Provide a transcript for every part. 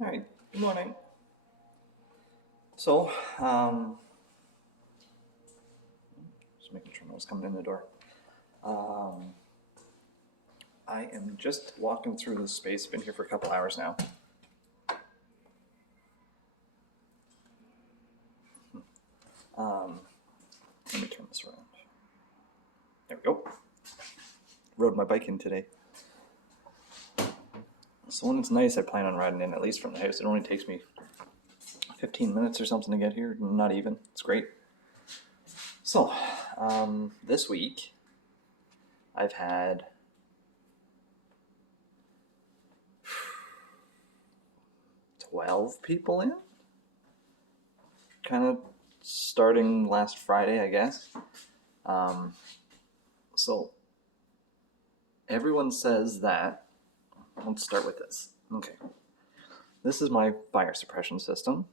All right, good morning. So, just making sure no one's coming in the door. Um, I am just walking through this space. Been here for a couple hours now. Um, Let me turn this around. There we go. Rode my bike in today. So when it's nice, I plan on riding in at least from the house. It only takes me 15 minutes or something to get here. Not even. It's great. So, this week I've had 12 people in. Kind of starting last Friday, I guess. So everyone says that. Let's start with this. Okay. This is my fire suppression system.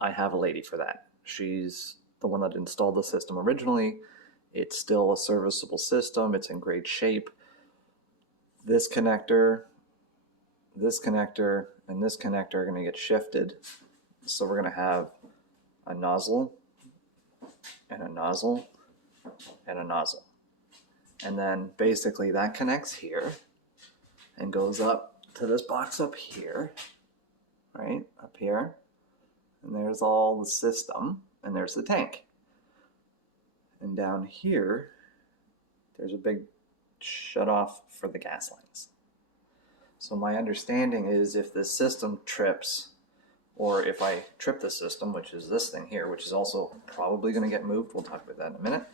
I have a lady for that. She's the one that installed the system originally. It's still a serviceable system. It's in great shape. This connector, and this connector are going to get shifted. So we're going to have a nozzle and a nozzle and a nozzle. And then basically that connects here and goes up to this box up here, right? Up here. And there's all the system, and there's the tank. And down here, there's a big shut off for the gas lines. So my understanding is if this system trips, or if I trip the system, which is this thing here, which is also probably going to get moved, we'll talk about that in a minute.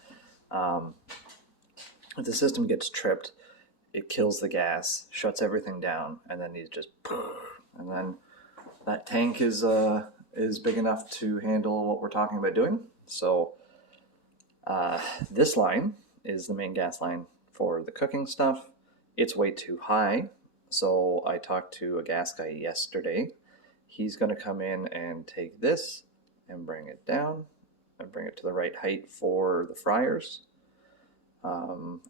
If the system gets tripped, it kills the gas, shuts everything down, and then you just, and then that tank is big enough to handle what we're talking about doing. So this line is the main gas line for the cooking stuff. It's way too high, so I talked to a gas guy yesterday. He's going to come in and take this and bring it down and bring it to the right height for the fryers.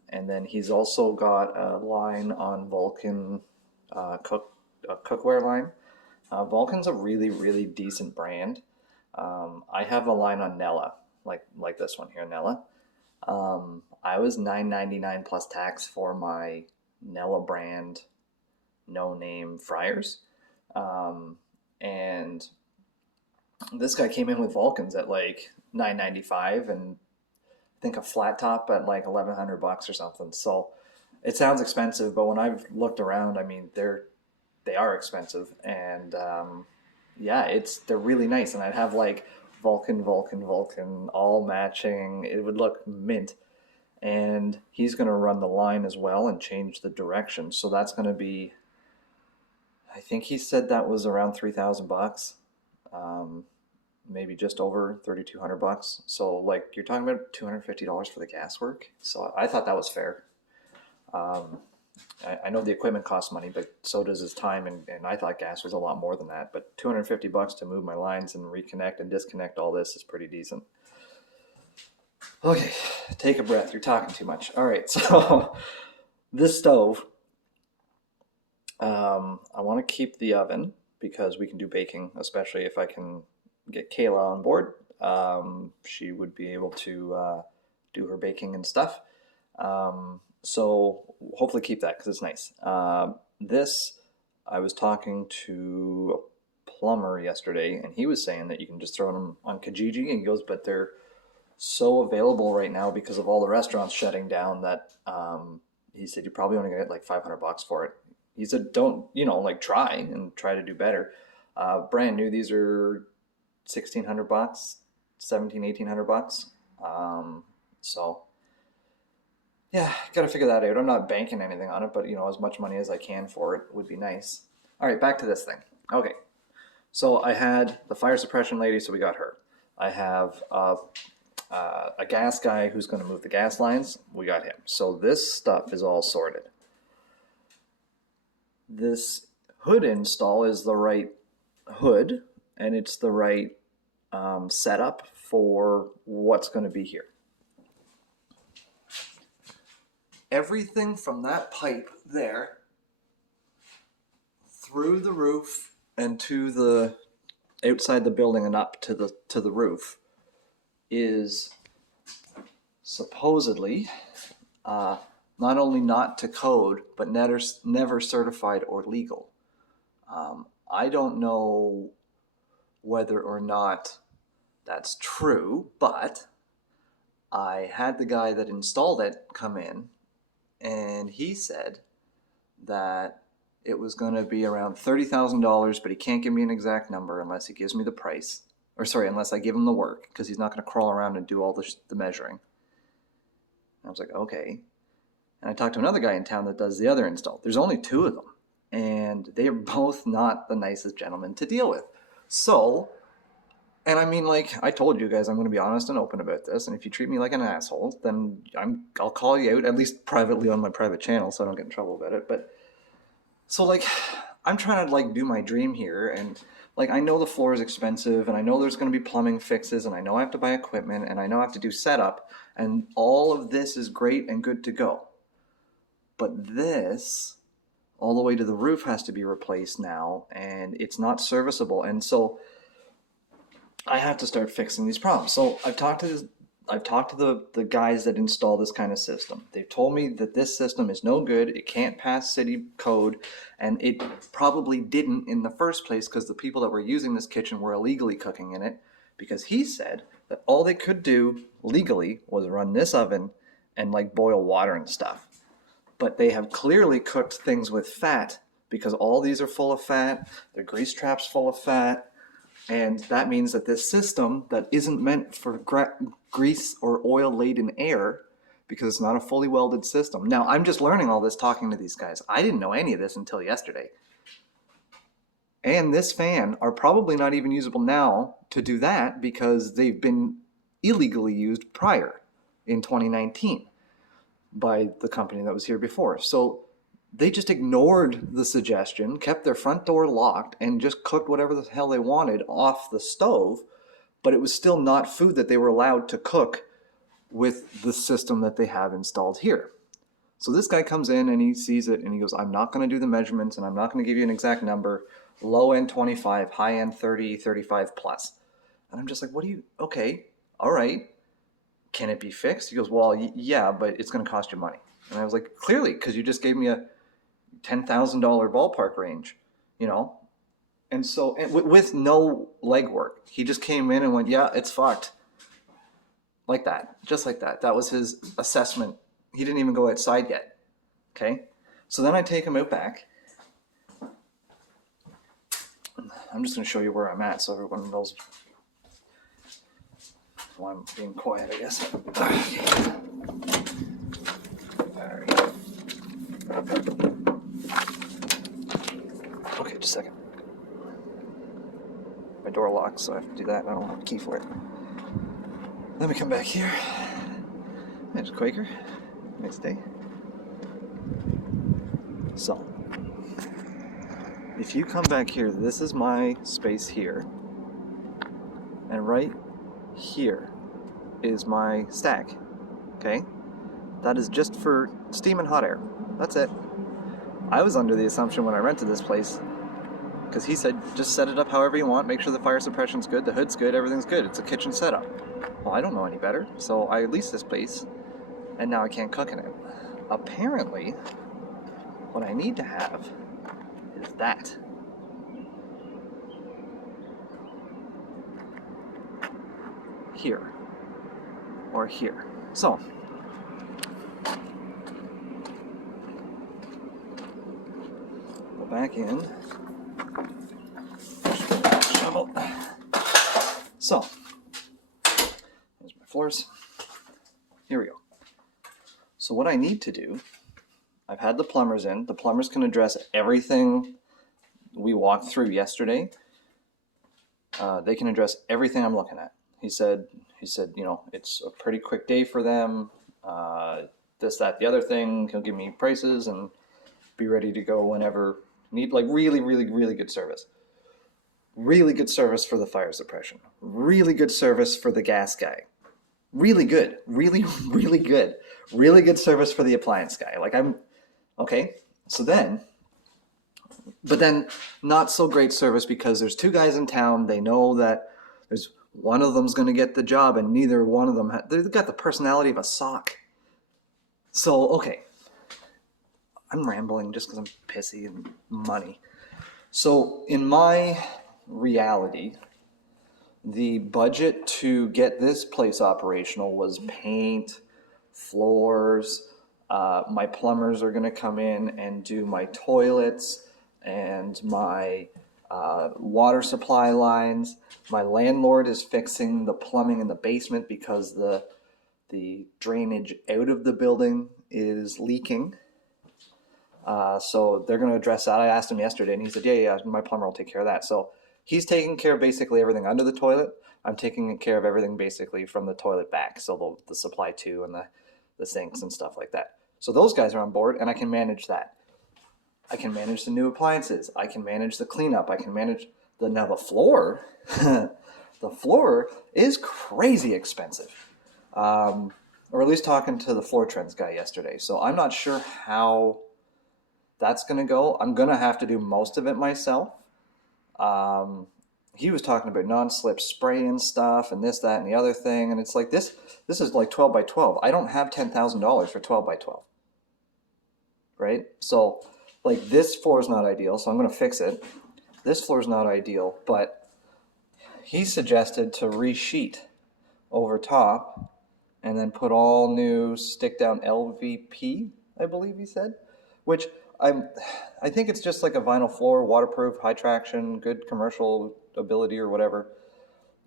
And then he's also got a line on Vulcan, cookware line. Vulcan's a really, really decent brand. I have a line on Nella, like this one here, Nella. I was $9.99 plus tax for my Nella brand no name fryers. And this guy came in with Vulcans at like $9.95 and I think a flat top at like $1,100 or something. So it sounds expensive, but when I've looked around, I mean they are expensive, and yeah, they're really nice. And I'd have like Vulcan, all matching. It would look mint. And he's going to run the line as well and change the direction. So that's going to be, I think he said that was around $3,000, maybe just over $3,200. So like you're talking about $250 for the gas work. So I thought that was fair. Um, I know the equipment costs money, but so does his time, and I thought gas was a lot more than that. But $250 to move my lines and reconnect and disconnect all this is pretty decent. Okay, take a breath. You're talking too much. All right, so this stove, I want to keep the oven because we can do baking, especially if I can get Kayla on board. She would be able to do her baking and stuff. So hopefully keep that because it's nice. This, I was talking to a plumber yesterday, and he was saying that you can just throw them on Kijiji, and he goes, but they're so available right now because of all the restaurants shutting down that he said you're probably only gonna get like $500 for it. He said, don't, like try and try to do better. Brand new, these are $1,600, 17, $1,800. So yeah, gotta figure that out. I'm not banking anything on it, but as much money as I can for it would be nice. All right, back to this thing. Okay, so I had the fire suppression lady, so we got her. I have a gas guy who's going to move the gas lines. We got him. So this stuff is all sorted. This hood install is the right hood, and it's the right setup for what's going to be here. Everything from that pipe there through the roof and to the outside the building and up to the roof is supposedly not only not to code, but never certified or legal. I don't know whether or not that's true, but I had the guy that installed it come in, and he said that it was going to be around $30,000, but he can't give me an exact number unless he gives me the price. Or sorry, unless I give him the work, because he's not going to crawl around and do all the measuring. I was like, okay. And I talked to another guy in town that does the other install. There's only 2 of them, and they are both not the nicest gentlemen to deal with. So, and I mean, like, I told you guys I'm going to be honest and open about this, and if you treat me like an asshole, then I'll call you out, at least privately on my private channel, so I don't get in trouble about it. But so, like, I'm trying to, like, do my dream here, and, like, I know the floor is expensive, and I know there's going to be plumbing fixes, and I know I have to buy equipment, and I know I have to do setup, and all of this is great and good to go. But this, all the way to the roof, has to be replaced now, and it's not serviceable, and so I have to start fixing these problems. So I've talked to the guys that install this kind of system. They've told me that this system is no good. It can't pass city code, and it probably didn't in the first place because the people that were using this kitchen were illegally cooking in it, because he said that all they could do legally was run this oven and, like, boil water and stuff. But they have clearly cooked things with fat, because all these are full of fat. Their grease traps full of fat. And that means that this system that isn't meant for grease or oil-laden air, because it's not a fully welded system. Now, I'm just learning all this talking to these guys. I didn't know any of this until yesterday. And this fan are probably not even usable now to do that, because they've been illegally used prior in 2019 by the company that was here before. So they just ignored the suggestion, kept their front door locked, and just cooked whatever the hell they wanted off the stove, but it was still not food that they were allowed to cook with the system that they have installed here. So this guy comes in and he sees it and he goes, I'm not going to do the measurements and I'm not going to give you an exact number. Low end 25, high end 30, 35 plus. And I'm just like, okay, all right. Can it be fixed? He goes, well, yeah, but it's going to cost you money. And I was like, clearly, because you just gave me a $10,000 ballpark range, you know? And so, with no legwork, he just came in and went, yeah, it's fucked. Like that, just like that. That was his assessment. He didn't even go outside yet, okay? So then I take him out back. I'm just going to show you where I'm at so everyone knows why I'm being quiet, I guess. Okay. There we go. Okay, just a second. My door locks, so I have to do that. I don't have a key for it. Let me come back here. There's Quaker. Nice day. So, if you come back here, this is my space here. And right here is my stack. Okay? That is just for steam and hot air. That's it. I was under the assumption when I rented this place, because he said just set it up however you want, make sure the fire suppression's good, the hood's good, everything's good. It's a kitchen setup. Well, I don't know any better, so I leased this place, and now I can't cook in it. Apparently, what I need to have is that. Here. Or here. So, go back in. Shovel. So, there's my floors. Here we go. So what I need to do, I've had the plumbers in. The plumbers can address everything we walked through yesterday. They can address everything I'm looking at. He said, you know, it's a pretty quick day for them. This, that, the other thing. He'll give me prices and be ready to go whenever need. Like really, really, really good service. Really good service for the fire suppression. Really good service for the gas guy. Really good. Really, really good. Really good service for the appliance guy. Like I'm, okay. So then But then not so great service because there's two guys in town. They know that there's one of them's going to get the job, and neither one of them they've got the personality of a sock. So okay, I'm rambling just because I'm pissy and money. So in my reality, the budget to get this place operational was paint, floors. My plumbers are going to come in and do my toilets and my water supply lines. My landlord is fixing the plumbing in the basement because the drainage out of the building is leaking. So they're going to address that. I asked him yesterday, and he said, yeah, my plumber will take care of that. So he's taking care of basically everything under the toilet. I'm taking care of everything basically from the toilet back, so the supply to and the sinks and stuff like that. So those guys are on board, and I can manage that. I can manage the new appliances. I can manage the cleanup. I can manage the floor. The floor is crazy expensive. Or at least talking to the Floor Trends guy yesterday. So I'm not sure how that's going to go. I'm going to have to do most of it myself. He was talking about non-slip spray and stuff and this, that, and the other thing. And it's like, this is like 12 by 12. I don't have $10,000 for 12 by 12. Right? So like this floor is not ideal. So I'm going to fix it. This floor is not ideal, but he suggested to resheet over top and then put all new stick down LVP, I believe he said, which I think it's just like a vinyl floor, waterproof, high traction, good commercial ability or whatever.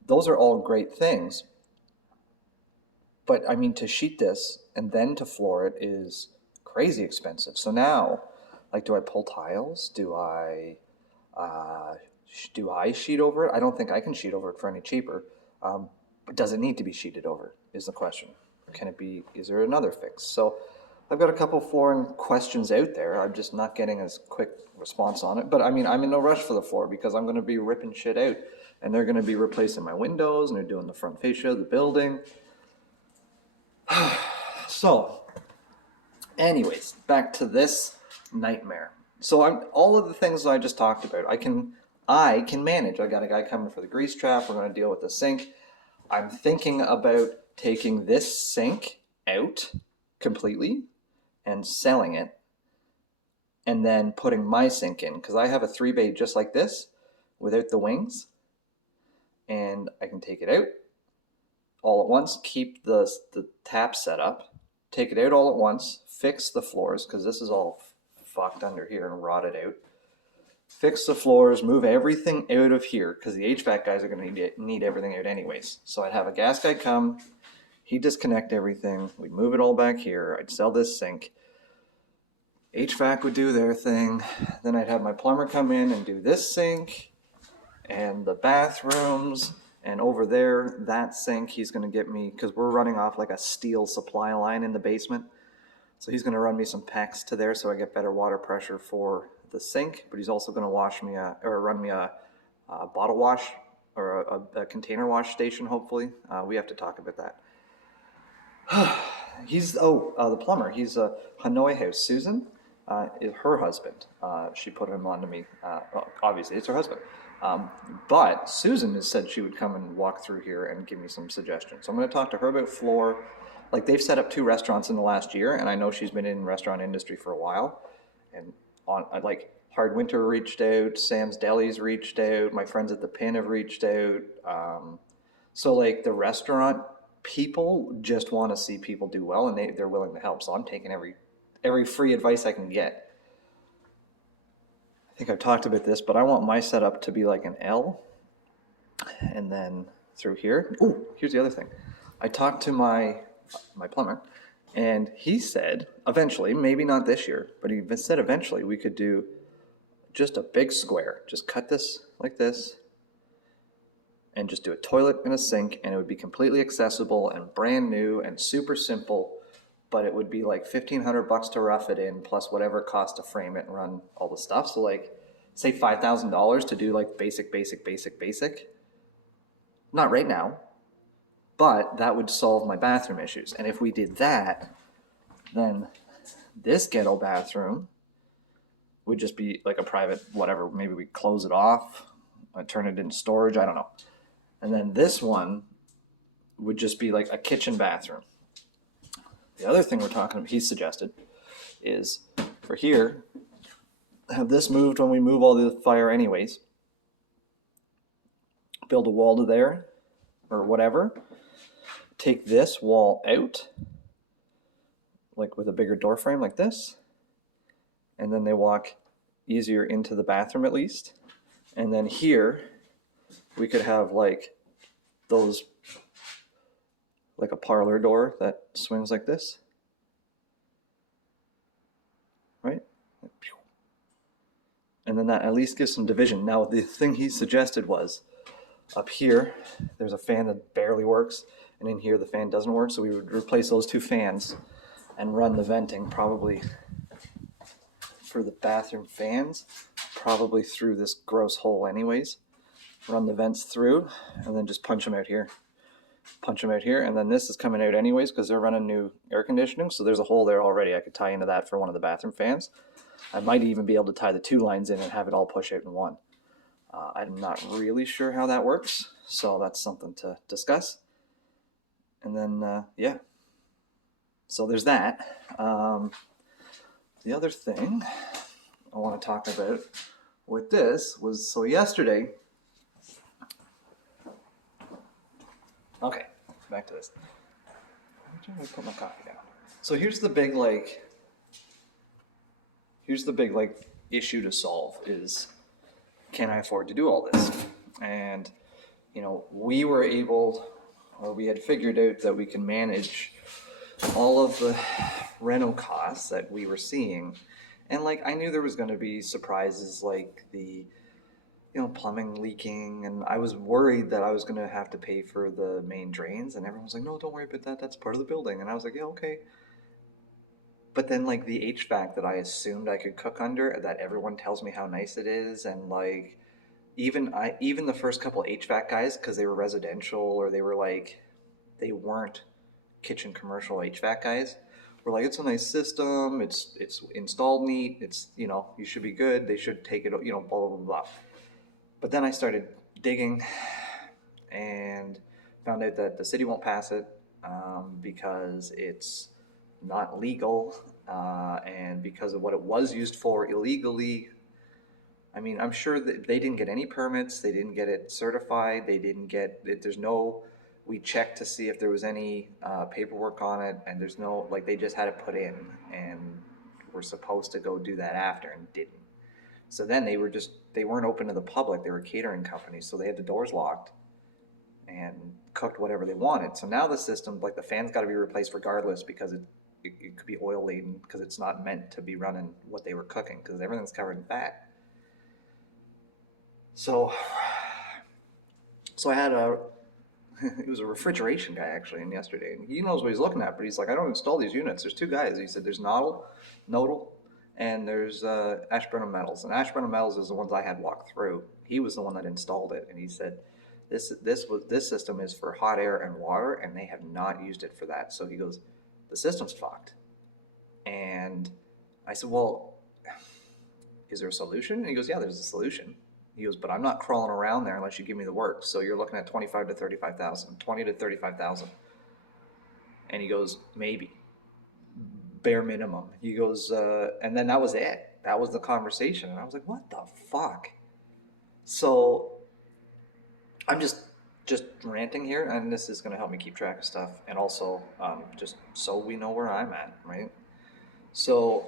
Those are all great things. But I mean, to sheet this and then to floor it is crazy expensive. So now, like, do I pull tiles? Do I sheet over it? I don't think I can sheet over it for any cheaper. But does it need to be sheeted over is the question. Can it be, is there another fix? So I've got a couple foreign questions out there. I'm just not getting as quick response on it. But I mean, I'm in no rush for the floor because I'm going to be ripping shit out. And they're going to be replacing my windows, and they're doing the front fascia of the building. So, anyways, back to this nightmare. So all of the things I just talked about, I can manage. I got a guy coming for the grease trap. We're going to deal with the sink. I'm thinking about taking this sink out completely and selling it, and then putting my sink in, because I have a 3-bay just like this without the wings, and I can take it out all at once, keep the tap set up, take it out all at once, fix the floors, because this is all fucked under here and rotted out, fix the floors, move everything out of here, because the HVAC guys are going to need everything out anyways. So I'd have a gas guy come, he'd disconnect everything, we'd move it all back here, I'd sell this sink, HVAC would do their thing, then I'd have my plumber come in and do this sink, and the bathrooms, and over there, that sink, he's going to get me, because we're running off like a steel supply line in the basement, so he's going to run me some PEX to there so I get better water pressure for the sink, but he's also going to run me a bottle wash or a container wash station, hopefully. We have to talk about that. The plumber, he's a Hanoi House. Susan is her husband. She put him on to me. Obviously, it's her husband. But Susan has said she would come and walk through here and give me some suggestions. So I'm going to talk to her about floor. Like, they've set up 2 restaurants in the last year, and I know she's been in the restaurant industry for a while. And like Hard Winter reached out, Sam's Deli's reached out, my friends at the Pin have reached out. So like the restaurant people just want to see people do well, and they're willing to help. So I'm taking every free advice I can get. I think I've talked about this, but I want my setup to be like an L, and then through here. Oh, here's the other thing. I talked to my plumber, and he said eventually, maybe not this year, but he said eventually we could do just a big square. Just cut this like this, and just do a toilet and a sink, and it would be completely accessible and brand new and super simple, but it would be like $1,500 to rough it in, plus whatever it costs to frame it and run all the stuff. So like, say $5,000 to do like basic. Not right now, but that would solve my bathroom issues. And if we did that, then this ghetto bathroom would just be like a private whatever. Maybe we close it off, turn it into storage. I don't know. And then this one would just be like a kitchen bathroom. The other thing we're talking about, he suggested, is for here, have this moved when we move all the fire anyways. Build a wall to there or whatever. Take this wall out, like with a bigger door frame like this. And then they walk easier into the bathroom at least. And then here, we could have like those, like a parlor door that swings like this. Right? And then that at least gives some division. Now, the thing he suggested was up here, there's a fan that barely works, and in here the fan doesn't work, so we would replace those two fans and run the venting probably for the bathroom fans, probably through this gross hole anyways. Run the vents through, and then just punch them out here. Punch them out here, and then this is coming out anyways because they're running new air conditioning, so there's a hole there already. I could tie into that for one of the bathroom fans. I might even be able to tie the two lines in and have it all push out in one. I'm not really sure how that works, so that's something to discuss. And then, yeah. So there's that. The other thing I want to talk about with this was, so yesterday, okay, back to this. Where did I put my coffee down? So here's the big, issue to solve is, can I afford to do all this? And, we were able, or we had figured out that we can manage all of the reno costs that we were seeing. And I knew there was going to be surprises like the, plumbing leaking. And I was worried that I was going to have to pay for the main drains. And everyone was like, no, don't worry about that. That's part of the building. And I was like, yeah, okay. But then the HVAC that I assumed I could cook under, that everyone tells me how nice it is, and even the first couple HVAC guys, because they were residential or they weren't kitchen commercial HVAC guys, were like, it's a nice system, it's installed neat, it's you should be good, they should take it, blah blah blah blah. But then I started digging and found out that the city won't pass it because it's not legal, and because of what it was used for illegally. I mean, I'm sure that they didn't get any permits, they didn't get it certified, they didn't get it, we checked to see if there was any paperwork on it, and there's no, they just had it put in, and were supposed to go do that after and didn't. So then they weren't open to the public, they were catering companies, so they had the doors locked and cooked whatever they wanted. So now the system, the fan's got to be replaced regardless because it could be oil laden, because it's not meant to be running what they were cooking, because everything's covered in fat. So I had it was a refrigeration guy actually in yesterday, and he knows what he's looking at, but he's like, I don't install these units. There's two guys. He said there's Nodal, and there's Ashburnham Metals. And Ashburnham Metals is the ones I had walked through. He was the one that installed it, and he said this system is for hot air and water, and they have not used it for that. So he goes, the system's fucked. And I said, well, is there a solution? And he goes, yeah, there's a solution. He goes, but I'm not crawling around there unless you give me the work. So you're looking at 25 to 35,000, 20 to 35,000. And he goes, maybe, bare minimum. He goes, and then that was it. That was the conversation. And I was like, what the fuck? So I'm just ranting here, and this is going to help me keep track of stuff, and also just so we know where I'm at, right? So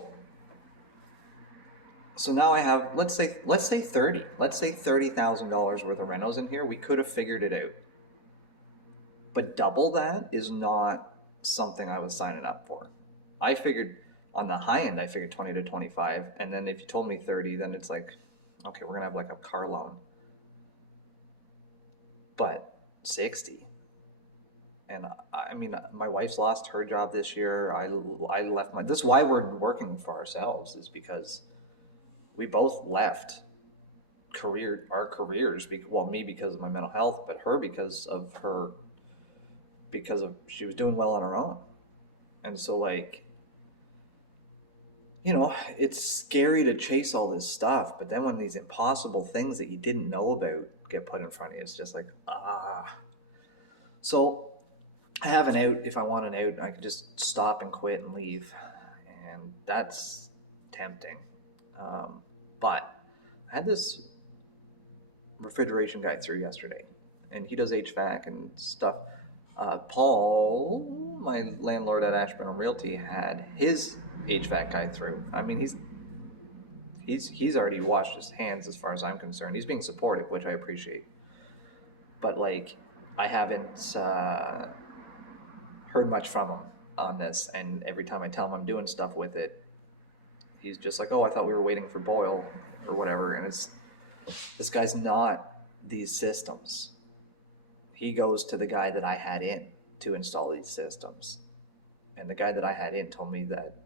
now I have, let's say $30,000 worth of renos in here. We could have figured it out, but double that is not something I was signing up for. I figured on the high end, I figured 20 to 25, and then if you told me 30, then it's like, okay, we're gonna have a car loan. But 60, and I mean, my wife's lost her job this year. I left this is why we're working for ourselves, is because we both left our careers, me because of my mental health, but her because she was doing well on her own. And so you know, it's scary to chase all this stuff, but then when these impossible things that you didn't know about get put in front of you, it's just like, ah. So I have an out. If I want an out, I can just stop and quit and leave. And that's tempting. Um, but I had this refrigeration guy through yesterday, and he does HVAC and stuff. Paul, my landlord at Ashburn Realty, had his HVAC guy through. I mean, he's already washed his hands as far as I'm concerned. He's being supportive, which I appreciate. But like, I haven't heard much from him on this, and every time I tell him I'm doing stuff with it, he's just like, "Oh, I thought we were waiting for Boyle or whatever." And this guy's not these systems. He goes to the guy that I had in to install these systems, and the guy that I had in told me that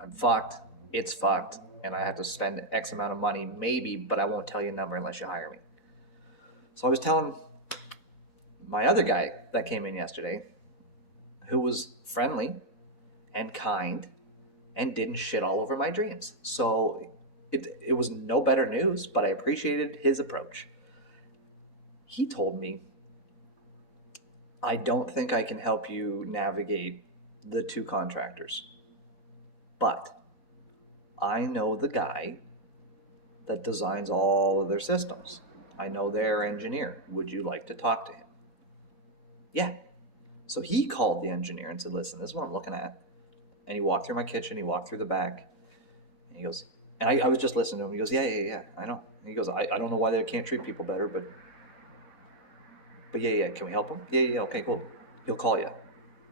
I'm fucked. It's fucked, and I have to spend X amount of money, maybe, but I won't tell you a number unless you hire me. So I was telling my other guy that came in yesterday, who was friendly and kind and didn't shit all over my dreams. So it was no better news, but I appreciated his approach. He told me, I don't think I can help you navigate the two contractors, but I know the guy that designs all of their systems. I know their engineer. Would you like to talk to him? Yeah. So he called the engineer and said, listen, this is what I'm looking at. And he walked through my kitchen, he walked through the back, and he goes, and I was just listening to him. He goes, yeah, I know. And he goes, I don't know why they can't treat people better, but yeah, can we help him? Yeah, okay, cool. He'll call you.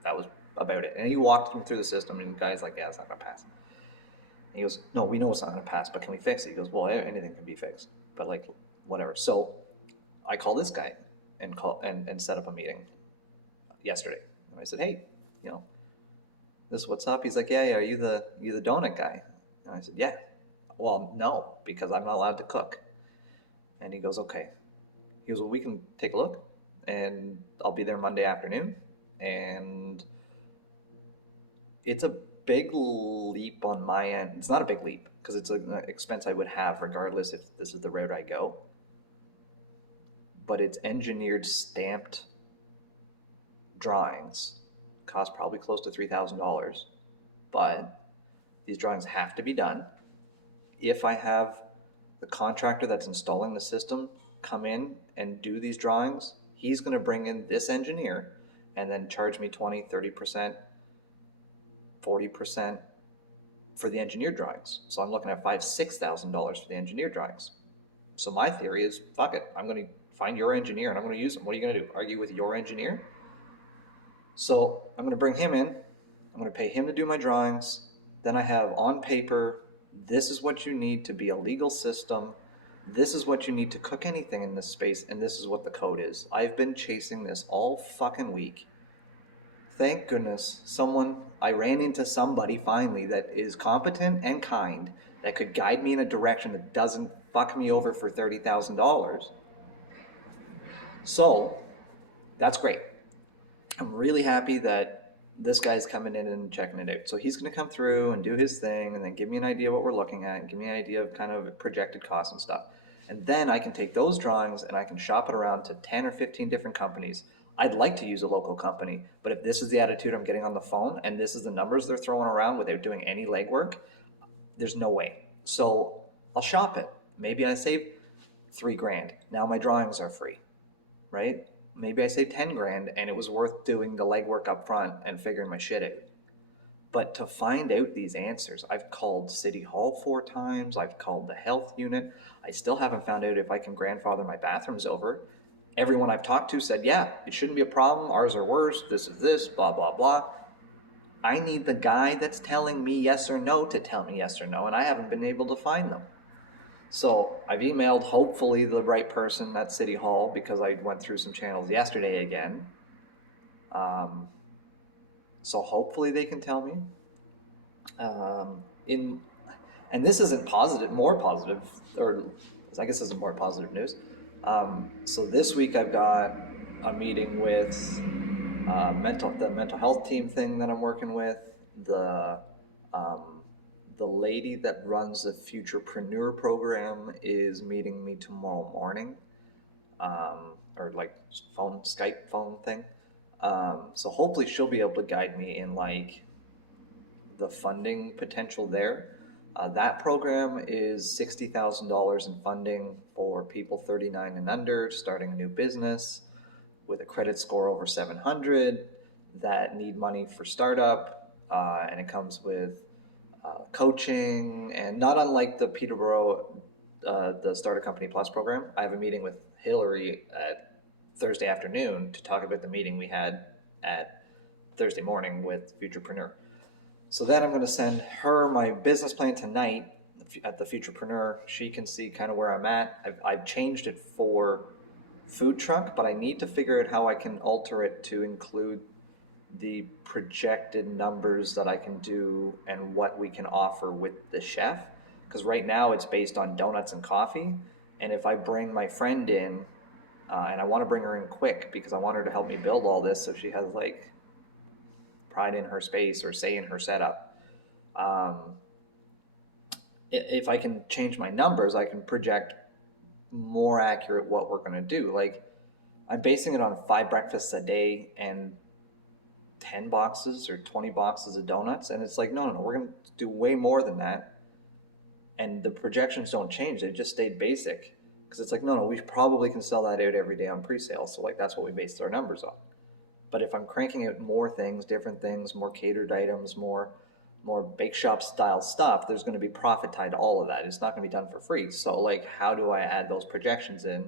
That was about it. And he walked him through the system, and the guy's like, yeah, it's not going to pass. And he goes, no, we know it's not going to pass, but can we fix it? He goes, well, anything can be fixed, but like, whatever. So I called this guy and set up a meeting yesterday. And I said, hey, this is what's up. He's like, yeah, are you the donut guy? And I said, yeah. Well, no, because I'm not allowed to cook. And he goes, okay. He goes, well, we can take a look, and I'll be there Monday afternoon. And it's a big leap on my end. It's not a big leap because it's an expense I would have regardless if this is the route I go. But it's engineered, stamped drawings. Cost probably close to $3,000. But these drawings have to be done. If I have the contractor that's installing the system come in and do these drawings, he's going to bring in this engineer and then charge me 20, 30%, 40% for the engineered drawings. So I'm looking at $5,000, $6,000 for the engineered drawings. So my theory is, fuck it, I'm going to find your engineer and I'm going to use him. What are you going to do? Argue with your engineer? So I'm going to bring him in. I'm going to pay him to do my drawings. Then I have on paper, this is what you need to be a legal system. This is what you need to cook anything in this space, and this is what the code is. I've been chasing this all fucking week. Thank goodness I ran into somebody finally that is competent and kind that could guide me in a direction that doesn't fuck me over for $30,000. So that's great. I'm really happy that this guy's coming in and checking it out. So he's going to come through and do his thing and then give me an idea what we're looking at and give me an idea of kind of projected costs and stuff. And then I can take those drawings and I can shop it around to 10 or 15 different companies. I'd like to use a local company, but if this is the attitude I'm getting on the phone and this is the numbers they're throwing around without doing any legwork, there's no way. So I'll shop it. Maybe I save $3,000. Now my drawings are free, right? Maybe I saved 10 grand and it was worth doing the legwork up front and figuring my shit out. But to find out these answers, I've called City Hall 4 times, I've called the health unit. I still haven't found out if I can grandfather my bathrooms over. Everyone I've talked to said, yeah, it shouldn't be a problem. Ours are worse. This is this, blah, blah, blah. I need the guy that's telling me yes or no to tell me yes or no, and I haven't been able to find them. So I've emailed hopefully the right person at City Hall because I went through some channels yesterday again. So hopefully they can tell me. And this isn't more positive, or I guess this is more positive news. So this week I've got a meeting with the mental health team thing that I'm working with, the the lady that runs the Futurepreneur program is meeting me tomorrow morning, or like Skype phone thing. So hopefully she'll be able to guide me in like the funding potential there. That program is $60,000 in funding for people 39 and under starting a new business with a credit score over 700 that need money for startup, and it comes with coaching, and not unlike the Peterborough, the Starter Company Plus program. I have a meeting with Hillary at Thursday afternoon to talk about the meeting we had at Thursday morning with Futurepreneur. So then I'm going to send her my business plan tonight at the Futurepreneur. She can see kind of where I'm at. I've changed it for food truck, but I need to figure out how I can alter it to include the projected numbers that I can do and what we can offer with the chef. Because right now it's based on donuts and coffee. And if I bring my friend in, and I want to bring her in quick because I want her to help me build all this so she has like pride in her space or say in her setup. If I can change my numbers, I can project more accurate what we're going to do. Like I'm basing it on 5 breakfasts a day and 10 boxes or 20 boxes of donuts. And it's like, no, we're going to do way more than that. And the projections don't change. They just stayed basic. Because it's like, no, we probably can sell that out every day on pre-sale. So like, that's what we based our numbers on. But if I'm cranking out more things, different things, more catered items, more bake shop style stuff, there's going to be profit tied to all of that. It's not going to be done for free. So like, how do I add those projections in?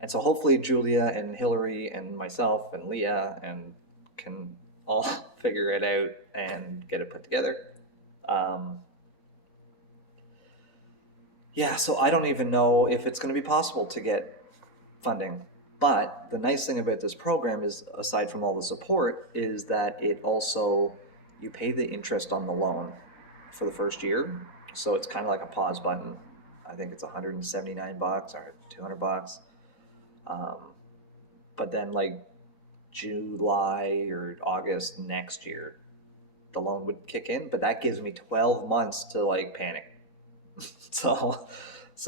And so hopefully Julia and Hillary and myself and Leah and can all figure it out and get it put together. Yeah, so I don't even know if it's going to be possible to get funding. But the nice thing about this program is, aside from all the support, is that it also, you pay the interest on the loan for the first year. So it's kind of like a pause button. I think it's $179 or $200. But then like July or August next year, the loan would kick in, but that gives me 12 months to like panic. So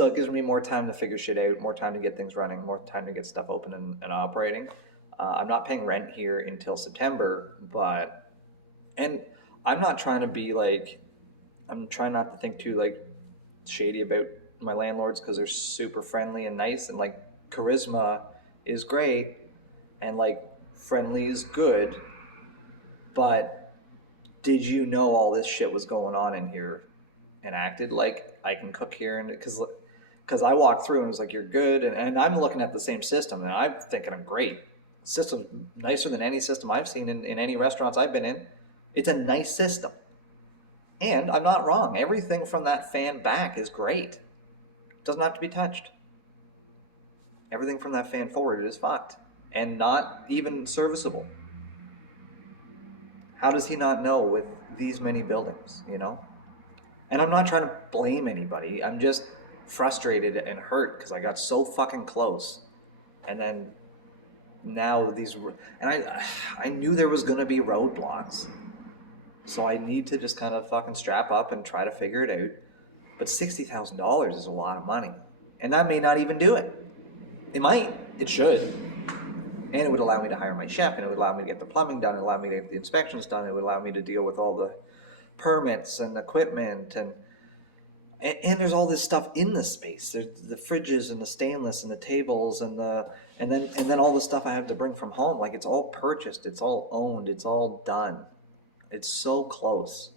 it gives me more time to figure shit out, more time to get things running, more time to get stuff open and operating. I'm not paying rent here until September, and I'm not trying to be like, I'm trying not to think too like shady about my landlords because they're super friendly and nice, and like charisma is great and like friendly is good, but did you know all this shit was going on in here and acted like I can cook here? And because I walked through and was like, you're good, and I'm looking at the same system and I'm thinking I'm great. System's nicer than any system I've seen in any restaurants I've been in. It's a nice system. And I'm not wrong. Everything from that fan back is great. It doesn't have to be touched. Everything from that fan forward is fucked and not even serviceable. How does he not know with these many buildings, you know? And I'm not trying to blame anybody. I'm just frustrated and hurt because I got so fucking close. And then now I knew there was going to be roadblocks. So I need to just kind of fucking strap up and try to figure it out. But $60,000 is a lot of money. And that may not even do it. It might. It should. And it would allow me to hire my chef, and it would allow me to get the plumbing done, it would allow me to get the inspections done, it would allow me to deal with all the permits and equipment, and there's all this stuff in the space. There's the fridges and the stainless and the tables and then all the stuff I have to bring from home. Like, it's all purchased, it's all owned, it's all done. It's so close.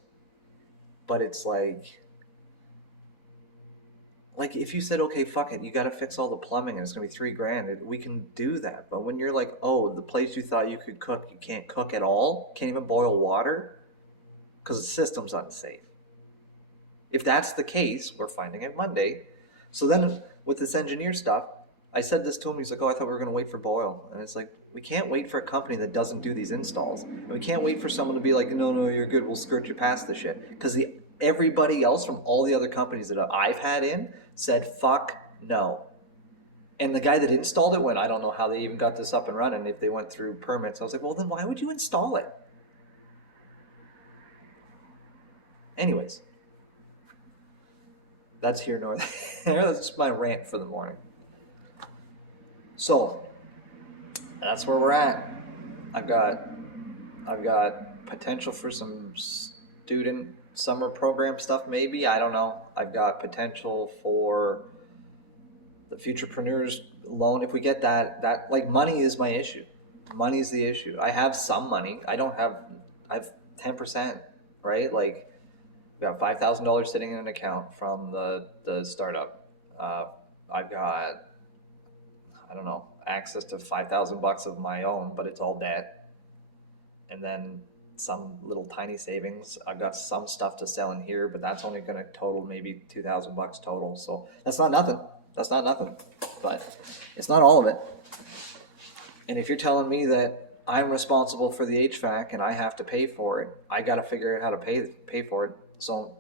But it's like if you said, okay, fuck it, you got to fix all the plumbing and it's gonna be $3,000, we can do that. But when you're like, oh, the place you thought you could cook, you can't cook at all, can't even boil water because the system's unsafe. If that's the case, we're finding it Monday. So then with this engineer stuff, I said this to him, he's like, oh, I thought we were gonna wait for Boyle. And it's like, we can't wait for a company that doesn't do these installs. And we can't wait for someone to be like, no, you're good, we'll skirt you past the shit. Because everybody else from all the other companies that I've had in said, fuck no. And the guy that installed it went, I don't know how they even got this up and running if they went through permits. I was like, well, then why would you install it? Anyways, That's here nor there. That's just my rant for the morning. So that's where we're at. I've got potential for some student summer program stuff, maybe. I don't know. I've got potential for the Futurepreneurs loan. If we get that like money is my issue. Money's the issue. I have some money. I have 10%, right? Like we have $5,000 sitting in an account from the startup. I've got, I don't know, access to $5,000 of my own, but it's all debt. And then some little tiny savings. I've got some stuff to sell in here, but that's only going to total maybe $2,000 total. So that's not nothing. That's not nothing, but it's not all of it. And if you're telling me that I'm responsible for the HVAC and I have to pay for it, I got to figure out how to pay for it. So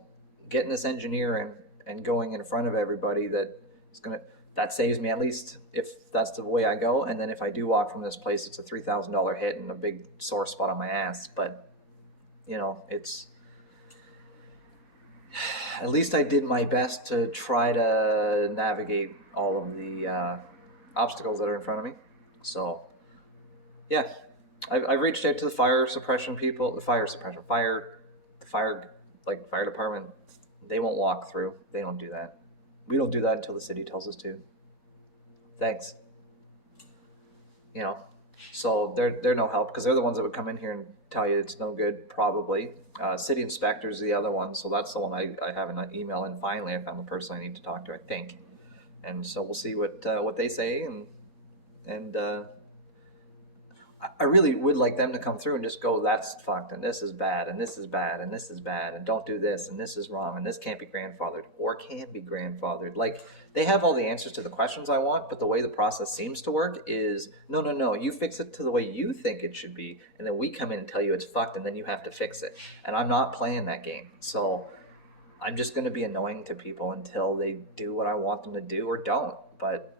getting this engineer in and going in front of everybody that saves me, at least if that's the way I go. And then if I do walk from this place, it's a $3,000 hit and a big sore spot on my ass. But it's, at least I did my best to try to navigate all of the obstacles that are in front of me. So yeah, I've reached out to the fire department. They won't walk through. They don't do that. We don't do that until the city tells us to. Thanks. So they're no help because they're the ones that would come in here and tell you it's no good, probably. City inspector's the other one, so that's the one I have an email, and finally I found the person I need to talk to, I think. And so we'll see what they say, and I really would like them to come through and just go, that's fucked, and this is bad, and this is bad, and this is bad, and don't do this, and this is wrong, and this can't be grandfathered, or can be grandfathered. Like, they have all the answers to the questions I want, but the way the process seems to work is, no, you fix it to the way you think it should be, and then we come in and tell you it's fucked, and then you have to fix it. And I'm not playing that game. So I'm just going to be annoying to people until they do what I want them to do or don't. But,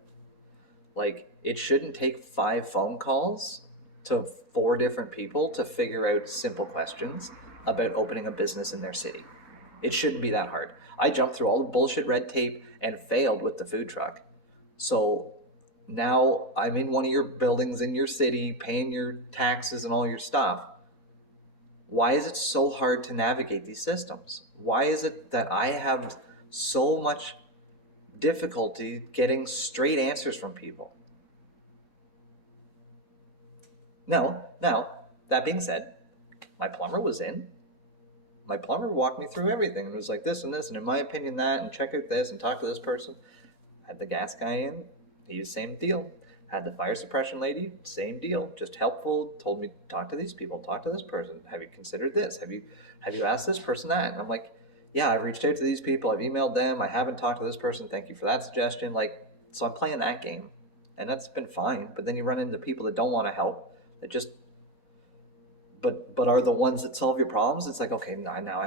like, it shouldn't take 5 phone calls to 4 different people to figure out simple questions about opening a business in their city. It shouldn't be that hard. I jumped through all the bullshit red tape and failed with the food truck. So now I'm in one of your buildings in your city, paying your taxes and all your stuff. Why is it so hard to navigate these systems? Why is it that I have so much difficulty getting straight answers from people? Now, that being said, my plumber was in. My plumber walked me through everything and was like this and this, and in my opinion that, and check out this, and talk to this person. Had the gas guy in, he was same deal. Had the fire suppression lady, same deal, just helpful, told me, talk to these people, talk to this person. Have you considered this? Have you asked this person that? And I'm like, yeah, I've reached out to these people, I've emailed them, I haven't talked to this person, thank you for that suggestion. Like, so I'm playing that game, and that's been fine. But then you run into people that don't want to help, that just but are the ones that solve your problems. It's like, okay, now